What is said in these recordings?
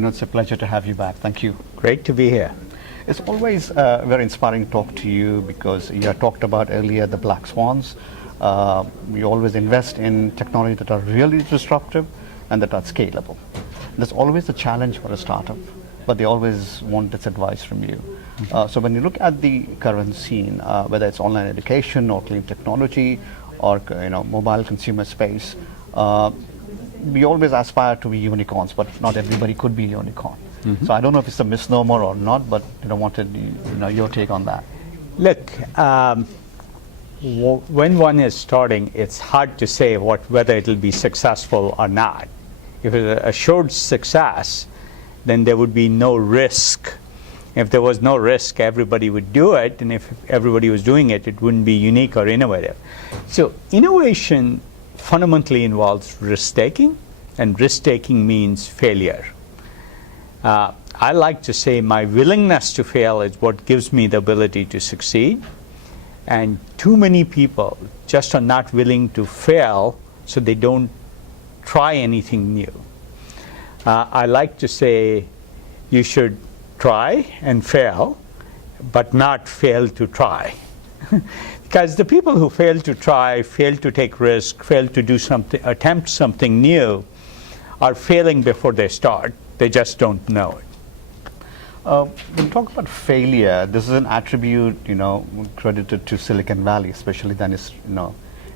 Vinod, it's a pleasure to have you back. Thank you. Great to be here. It's always very inspiring to talk to you because you had talked about earlier the black swans. You always invest in technology that are really disruptive and that are scalable. There's always a challenge for a startup, but they always want this advice from you. So when you look at the current scene, whether it's online education or clean technology or mobile consumer space, we always aspire to be unicorns, but not everybody could be a unicorn. So I don't know if it's a misnomer or not, but wanted your take on that. Look, when one is starting, it's hard to say whether it'll be successful or not. If it's assured success, then there would be no risk. If there was no risk, everybody would do it, and if everybody was doing it, it wouldn't be unique or innovative. So innovation fundamentally involves risk-taking, and risk-taking means failure. I like to say my willingness to fail is what gives me the ability to succeed, and too many people just are not willing to fail, so they don't try anything new. I like to say you should try and fail, but not fail to try. Because the people who fail to try, fail to take risk, fail to do something, attempt something new, are failing before they start. They just don't know it. When you talk about failure, this is an attribute, credited to Silicon Valley, especially then it's,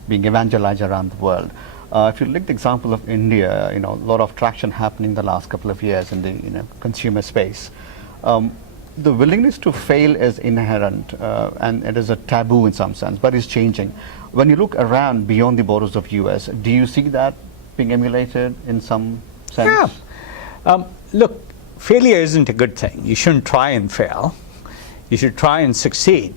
being evangelized around the world. If you look at the example of India, a lot of traction happening the last couple of years in the consumer space. The willingness to fail is inherent, and it is a taboo in some sense, but it's changing. When you look around beyond the borders of US, do you see that being emulated in some sense? Yeah. Look, failure isn't a good thing. You shouldn't try and fail. You should try and succeed,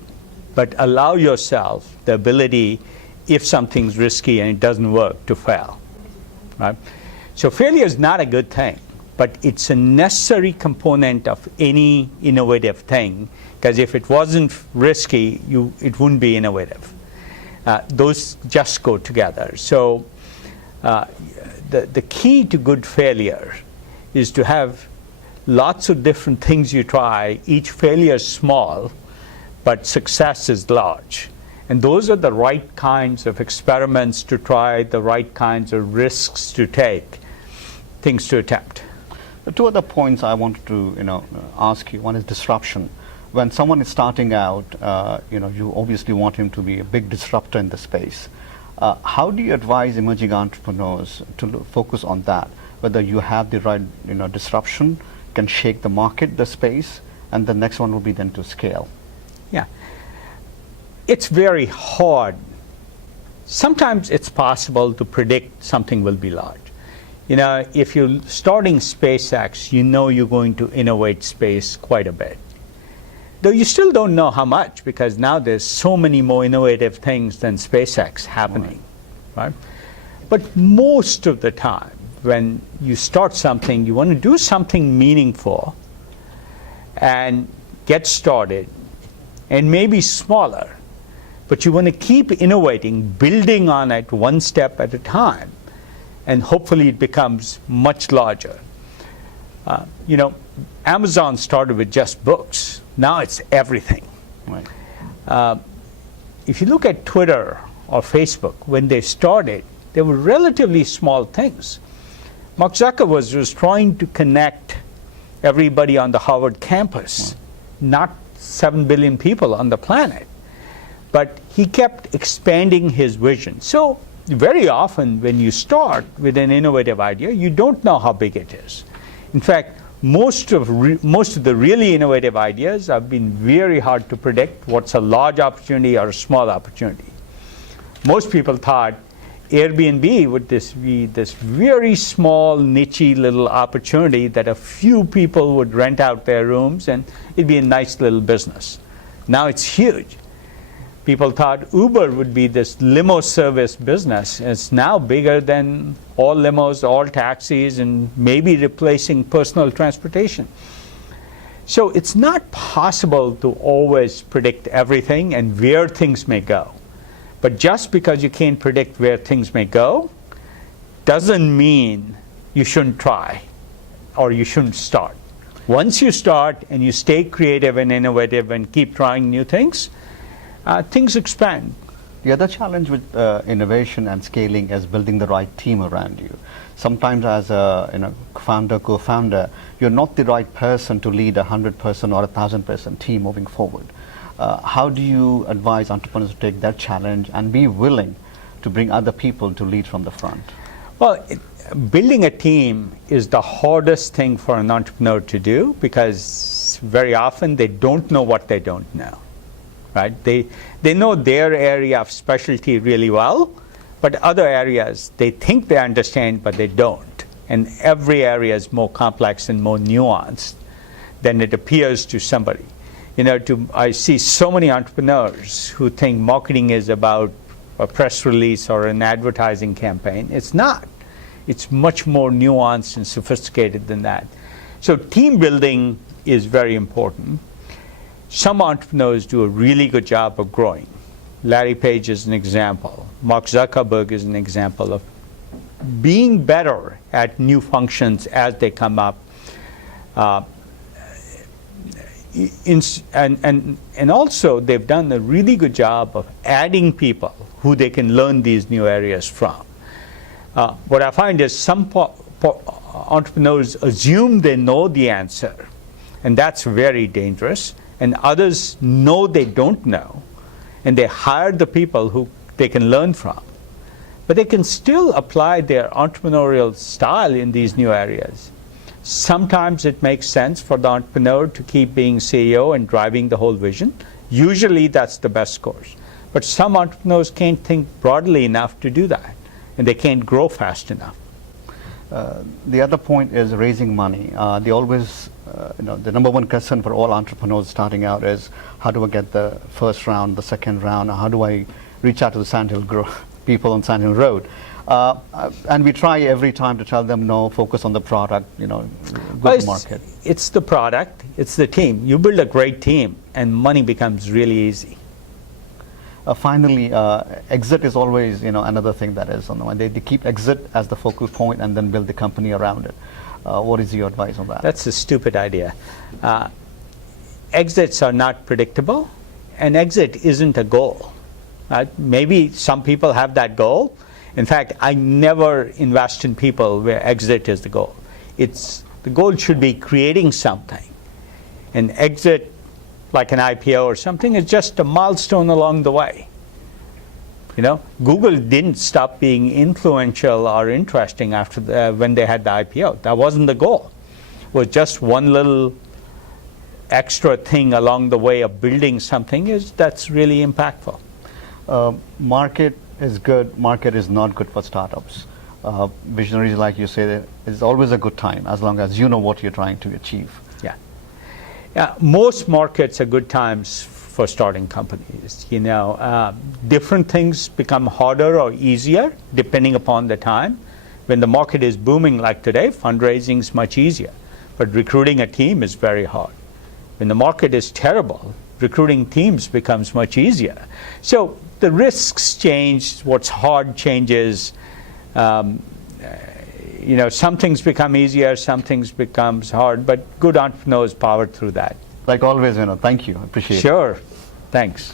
but allow yourself the ability, if something's risky and it doesn't work, to fail. Right? So failure is not a good thing, but it's a necessary component of any innovative thing, because if it wasn't risky, it wouldn't be innovative. Those just go together. So the key to good failure is to have lots of different things you try. Each failure is small, but success is large. And those are the right kinds of experiments to try, the right kinds of risks to take, things to attempt. The two other points I wanted to ask you. One is disruption. When someone is starting out, you obviously want him to be a big disruptor in the space. How do you advise emerging entrepreneurs to focus on that? Whether you have the right disruption, can shake the market, the space, and the next one will be then to scale. Yeah. It's very hard. Sometimes it's possible to predict something will be large. If you're starting SpaceX, you're going to innovate space quite a bit. Though you still don't know how much, because now there's so many more innovative things than SpaceX happening, right? But most of the time, when you start something, you want to do something meaningful and get started, and maybe smaller, but you want to keep innovating, building on it one step at a time, and hopefully it becomes much larger. Amazon started with just books. Now it's everything. Right. If you look at Twitter or Facebook, when they started, they were relatively small things. Mark Zuckerberg was trying to connect everybody on the Harvard campus, not 7 billion people on the planet. But he kept expanding his vision. So very often when you start with an innovative idea, you don't know how big it is. In fact, most of the really innovative ideas have been very hard to predict what's a large opportunity or a small opportunity. Most people thought Airbnb would be this very small, niche little opportunity that a few people would rent out their rooms and it'd be a nice little business. Now it's huge. People thought Uber would be this limo service business. It's now bigger than all limos, all taxis, and maybe replacing personal transportation. So it's not possible to always predict everything and where things may go. But just because you can't predict where things may go doesn't mean you shouldn't try. or you shouldn't start. Once you start and you stay creative and innovative and keep trying new things, things expand. The other challenge with innovation and scaling is building the right team around you. Sometimes as a founder, co-founder, you're not the right person to lead 100-person or 1,000-person team moving forward. How do you advise entrepreneurs to take that challenge and be willing to bring other people to lead from the front? Well, building a team is the hardest thing for an entrepreneur to do, because very often they don't know what they don't know. Right? They know their area of specialty really well, but other areas they think they understand, but they don't. And every area is more complex and more nuanced than it appears to somebody. I see so many entrepreneurs who think marketing is about a press release or an advertising campaign. It's not. It's much more nuanced and sophisticated than that. So team building is very important. Some entrepreneurs do a really good job of growing. Larry Page is an example. Mark Zuckerberg is an example of being better at new functions as they come up. And also they've done a really good job of adding people who they can learn these new areas from. What I find is some entrepreneurs assume they know the answer, and that's very dangerous. And others know they don't know, and they hire the people who they can learn from. But they can still apply their entrepreneurial style in these new areas. Sometimes it makes sense for the entrepreneur to keep being CEO and driving the whole vision. Usually that's the best course. But some entrepreneurs can't think broadly enough to do that, and they can't grow fast enough. The other point is raising money. They always, the number one concern for all entrepreneurs starting out is, how do I get the first round, the second round? How do I reach out to the Sand Hill people on Sand Hill Road? And we try every time to tell them, no, focus on the product, go to market. It's the product, it's the team. You build a great team, and money becomes really easy. Finally, exit is always, another thing that is on the mind. They keep exit as the focal point and then build the company around it. What is your advice on that? That's a stupid idea. Exits are not predictable, and exit isn't a goal. Maybe some people have that goal. In fact, I never invest in people where exit is the goal. The goal should be creating something. And exit, like an IPO or something, is just a milestone along the way. Google didn't stop being influential or interesting after when they had the IPO. That wasn't the goal. It was just one little extra thing along the way of building something that's really impactful. Market is good. Market is not good for startups. Visionaries, like you say, it's always a good time as long as you know what you're trying to achieve. Yeah, most markets are good times for starting companies. Different things become harder or easier depending upon the time. When the market is booming like today, fundraising is much easier, but recruiting a team is very hard. When the market is terrible, recruiting teams becomes much easier. So the risks change, what's hard changes. Some things become easier, some things becomes hard, but good entrepreneurs power through that. Like always, thank you. I appreciate it. Sure. Thanks.